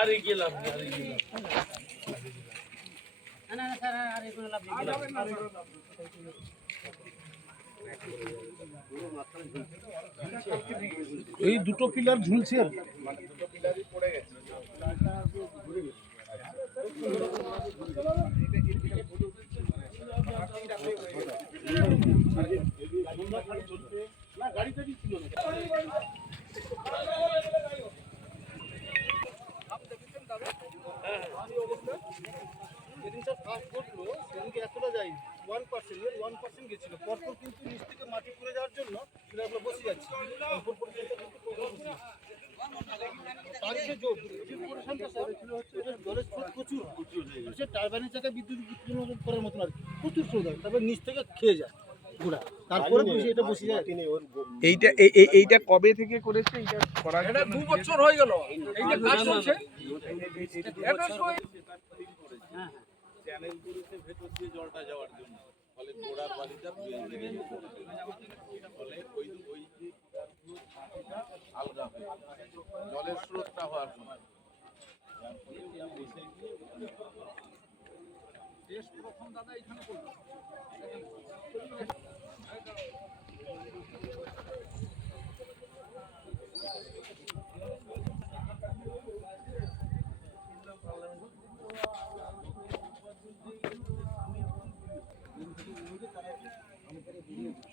আরে গেলাম আরে গেলাম না না স্যার আরে কোনো লাভ নেই। এই দুটো পিলার ঝুলছে আর কি। যেদিন স্যার ফার্স্ট ঘটলো সেদিনকে এতটা যায়নি ওয়ান পার্সেন্ট ওয়ান পার্সেন্ট গেছিল পরপর কিন্তু নিচ থেকে মাটি পড়ে যাওয়ার জন্য এটা টারবাইনের জায়গায় বিদ্যুৎ উৎপন্ন করার মতন আর কি। প্রচুর স্রোত হয়। তারপর নিচ থেকে খেয়ে যায় গোড়া। তারপরে বসে এটা বসে যায়। এইটা এই- এই- এইটা কবে থেকে করেছে? এইটা করার এটা দু বছর হয়ে গেল। এই কাজ চলছে চ্যানেলগুলোতে ভেতর দিয়ে জলটা যাওয়ার জন্য। ফলে গোড়ার বালিটা আমাদের স্রোতটা হওয়ার জন্য প্রথম দাদা এখানে আমি